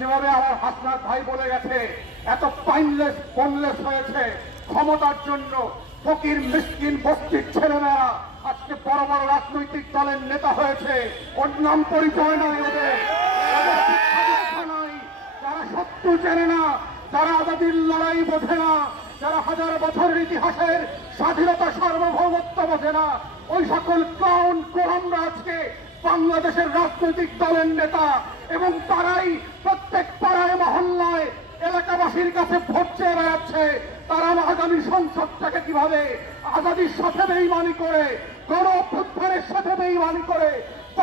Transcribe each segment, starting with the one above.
যেভাবে আমার হাসনাত ভাই বলে গেছে, এত পাইনলেস বনলেস হয়েছে ক্ষমতার জন্য। ফকির মিসকিন বস্তির ছেলেমেয়েরা আজকে বড় বড় রাজনৈতিক দলের নেতা হয়েছে। ওর নাম পরিচয় নাই, ওদের শিক্ষা দীক্ষা নাই। যারা শত্রু চেনে না, যারা আজাদির লড়াই বোঝে না, যারা হাজার বছরের ইতিহাসের স্বাধীনতা সার্বভৌমত্ব বোঝে না, ওই সকল ক্লাউন গোলামরা আজকে বাংলাদেশের রাজনৈতিক দলের নেতা। এবং তারাই প্রত্যেক পাড়ায় মহল্লায় এলাকাবাসীর কাছে ভোট চেয়ে বেড়াচ্ছে। তারা আগামী সংসদটাকে কিভাবে আজাদির সাথে বেইমানি করে, গণ অভ্যুত্থানের সাথে বেইমানি করে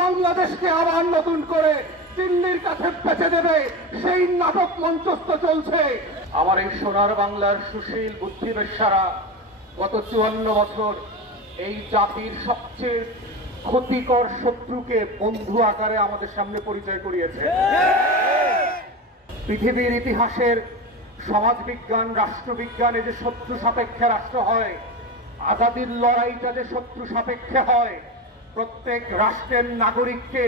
বাংলাদেশকে আবার নতুন করে দিল্লির কাছে বেঁচে দেবে, সেই নাটক মঞ্চস্থ চলছে। আমার এই সোনার বাংলার সুশীল বুদ্ধিবেশ্যারা গত 54 বছর এই জাতির সবচেয়ে ক্ষতিকর শত্রুকে বন্ধু আকারে আমাদের সামনে পরিচয় করিয়েছে। পৃথিবীর ইতিহাসের সমাজবিজ্ঞান, রাষ্ট্রবিজ্ঞানে যে শত্রু সাপেক্ষে রাষ্ট্র হয়, আজাদির লড়াইটা যে শত্রু সাপেক্ষে হয়, প্রত্যেক রাষ্ট্রের নাগরিককে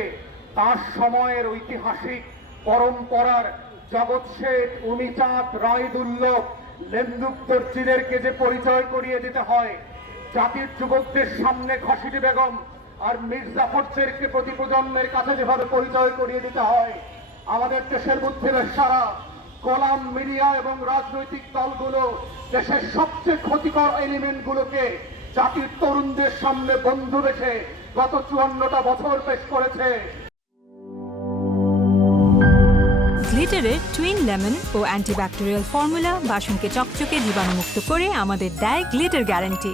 তার সময়ের ঐতিহাসিক পরম্পরার জগৎ শেঠ, উমিচাঁদ, রায়দুল্লভ, লেন্দুক দর্জিদেরকে যে পরিচয় করিয়ে দিতে হয়, জাতির যুবকদের সামনে ঘসিটি বেগম আর মীর জাফরদেরকে প্রতি প্রজন্মের কাছে যেভাবে পরিচয় করিয়ে দিতে হয়, আমাদের দেশের বুদ্ধিবেশ্যারা, গোলাম মিডিয়া এবং রাজনৈতিক দলগুলো দেশের সবচেয়ে ক্ষতিকর এলিমেন্টগুলোকে জাতির তরুণদের সামনে বন্ধু রেখে গত 54টা বছর পেশ করেছে। গ্লিটারের টুইন লেমন ও অ্যান্টিব্যাকটেরিয়াল ফর্মুলা বাসনকে চকচকে জীবাণুমুক্ত করে আমাদের দেয় গ্লিটার গ্যারান্টি।